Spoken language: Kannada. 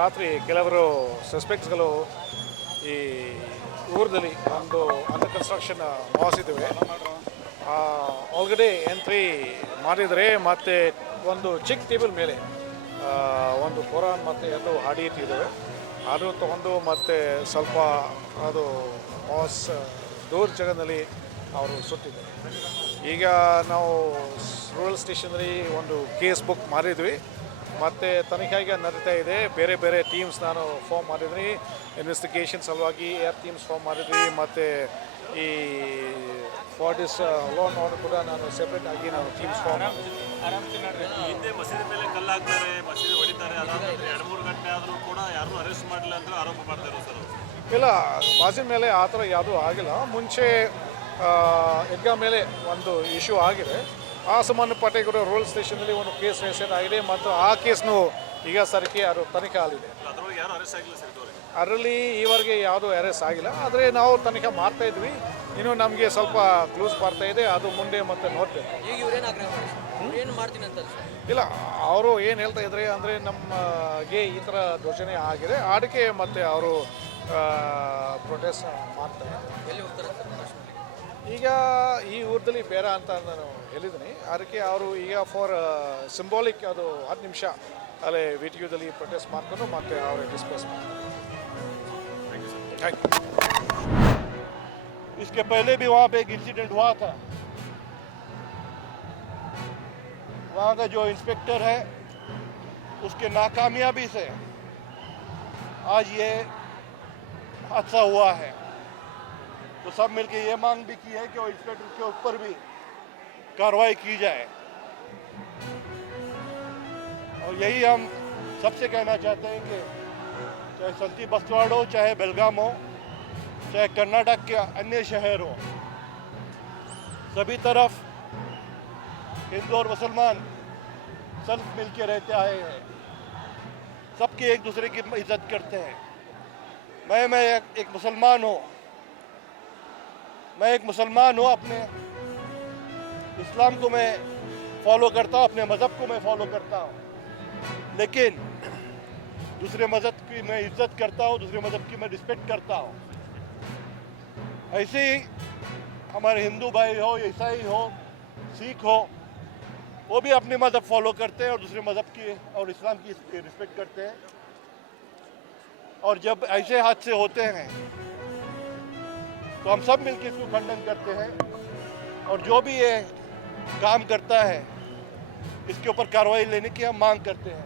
ರಾತ್ರಿ ಕೆಲವರು ಸಸ್ಪೆಕ್ಟ್ಸ್ಗಳು ಈ ಊರಿನಲ್ಲಿ ಒಂದು ಅಂಡರ್ ಕನ್ಸ್ಟ್ರಕ್ಷನ್ ವಾಸಿದ್ದೇವೆ. ಆಲ್ರೆಡಿ ಎಂಟ್ರಿ ಮಾಡಿದರೆ ಮತ್ತು ಒಂದು ಚಿಕ್ಕ ಟೇಬಲ್ ಮೇಲೆ ಒಂದು ಕುರಾನ್ ಮತ್ತು ಅದು ಹಾಡಿ ಇಟ್ಟಿದ್ದೇವೆ. ಅದು ತೊಗೊಂಡು ಮತ್ತು ಸ್ವಲ್ಪ ಅದು ಬಾಸ್ ದೂರ ಜಾಗದಲ್ಲಿ ಅವರು ಸುಟ್ಟಿದ್ದಾರೆ. ಈಗ ನಾವು ರೂರಲ್ ಸ್ಟೇಷನಲ್ಲಿ ಒಂದು ಕೇಸ್ ಬುಕ್ ಮಾಡಿದ್ವಿ ಮತ್ತು ತನಿಖೆಗೆ ನಡೀತಾ ಇದೆ. ಬೇರೆ ಬೇರೆ ಟೀಮ್ಸ್ ನಾನು ಫಾರ್ಮ್ ಮಾಡಿದ್ವಿ. ಇನ್ವೆಸ್ಟಿಗೇಷನ್ ಸಲುವಾಗಿ ಟೀಮ್ಸ್ ಫಾರ್ಮ್ ಮಾಡಿದ್ವಿ ಮತ್ತು ಈ for this law and order ಕೂಡ ನಾನು ಸೆಪ್ರೇಟ್ ಆಗಿ ನಾವು ಟೀಮ್ಸ್ ಫಾರ್ಮ್ ಹಿಂದೆ ಮಸೀದಿ ಮೇಲೆ ಕಲ್ಲು ಹಾಕ್ತಾರೆ, ಮಸೀದಿ ಹೊಡಿತಾರೆ, ಅದಾದ್ರೆ 2-3 ಗಂಟೆ ಆದರೂ ಕೂಡ ಯಾರೂ ಅರೆಸ್ಟ್ ಮಾಡಿಲ್ಲ ಅಂತ ಆರೋಪ ಮಾಡ್ತಾರೆ ಸರ್. ಇಲ್ಲ, ಮಸೀದಿ ಮೇಲೆ ಆ ಥರ ಯಾವುದೂ ಆಗಿಲ್ಲ. ಮುಂಚೆ ಎಗ್ಗಾ ಮೇಲೆ ಒಂದು ಇಶ್ಯೂ ಆಗಿದೆ. ಆ ಸಂಬಂಧಪಟ್ಟ ಕೂಡ ರೂರಲ್ ಸ್ಟೇಷನಲ್ಲಿ ಒಂದು ಕೇಸ್ ರಿಜಿಸ್ಟರ್ ಆಗಿದೆ ಮತ್ತು ಆ ಕೇಸ್ನು ಈಗ ಸರಕ್ಕೆ ಅದು ತನಿಖೆ ಆಗಿದೆ. ಅದರೊಳಗೆ ಯಾರು ಅರೆಸ್ಟ್ ಆಗಿಲ್ಲ ಸರ್ ಇದುವರೆಗೆ? ಅದರಲ್ಲಿ ಈವರೆಗೆ ಯಾವುದೂ ಅರೆಸ್ಟ್ ಆಗಿಲ್ಲ. ಆದರೆ ನಾವು ತನಿಖೆ ಮಾಡ್ತಾ ಇದ್ವಿ. ಇನ್ನೂ ನಮಗೆ ಸ್ವಲ್ಪ ಕ್ಲೂಸ್ ಬರ್ತಾ ಇದೆ, ಅದು ಮುಂದೆ ಮತ್ತೆ ನೋಡ್ತೇವೆ. ಈಗ ಇವ್ರೇನು ಆಗ್ರಹ ಏನು ಮಾಡ್ತೀನಿ ಅಂತ ಇಲ್ಲ, ಅವರು ಏನು ಹೇಳ್ತಾ ಇದ್ದಾರೆ ಅಂದರೆ ನಮಗೆ ಈ ಥರ ದೂಷಣೆ ಆಗಿದೆ, ಅದಕ್ಕೆ ಮತ್ತೆ ಅವರು ಪ್ರೊಟೆಸ್ಟ್ ಮಾಡ್ತಾರೆ. ಎಲ್ಲಿ ಹೋಗ್ತಾರೆ ಈಗ ಈ ಊರದಲ್ಲಿ ಬೇರೆ ಅಂತ ನಾನು ಹೇಳಿದ್ದೀನಿ. ಅದಕ್ಕೆ ಅವರು ಈಗ ಫಾರ್ ಸಿಂಬಾಲಿಕ್ ಅದು 10 ನಿಮಿಷ ಅಲ್ಲೇ ವಿಟಿಯುದಲ್ಲಿ ಪ್ರೊಟೆಸ್ಟ್ ಮಾಡ್ಕೊಂಡು ಮತ್ತೆ ಅವರೇ ಡಿಸ್ಪೋಸ್ ಮಾಡ್ತಾರೆ. इसके पहले भी वहाँ पे एक इंसिडेंट हुआ था. वहाँ का जो इंस्पेक्टर है उसके नाकामयाबी से आज ये हादसा हुआ है. तो सब मिलके ये मांग भी की है कि वो इंस्पेक्टर के ऊपर भी कार्रवाई की जाए. और यही हम सबसे कहना चाहते हैं कि चाहे संती बस्तवाड़ हो, चाहे बेलगाम हो, चाहे कर्नाटक के अन्य शहर हो, सभी तरफ हिंदू और मुसलमान सब मिल के रहते आए हैं. सबकी एक दूसरे की इज्जत करते हैं. मैं एक मुसलमान हूँ. मैं एक मुसलमान हूँ. अपने इस्लाम को मैं फॉलो करता हूँ, अपने मज़हब को मैं फॉलो करता हूँ, लेकिन दूसरे मज़हब की मैं इज्जत करता हूँ, दूसरे मज़हब की मैं रिस्पेक्ट करता हूँ. ऐसे ही हमारे हिंदू भाई हो, ईसाई हो, सिख हो, वो भी अपने मज़हब फॉलो करते हैं और दूसरे मज़हब की और इस्लाम की रिस्पेक्ट करते हैं. और जब ऐसे हादसे होते हैं तो हम सब मिलकर इसको खंडन करते हैं और जो भी ये काम करता है इसके ऊपर कार्रवाई लेने की हम मांग करते हैं.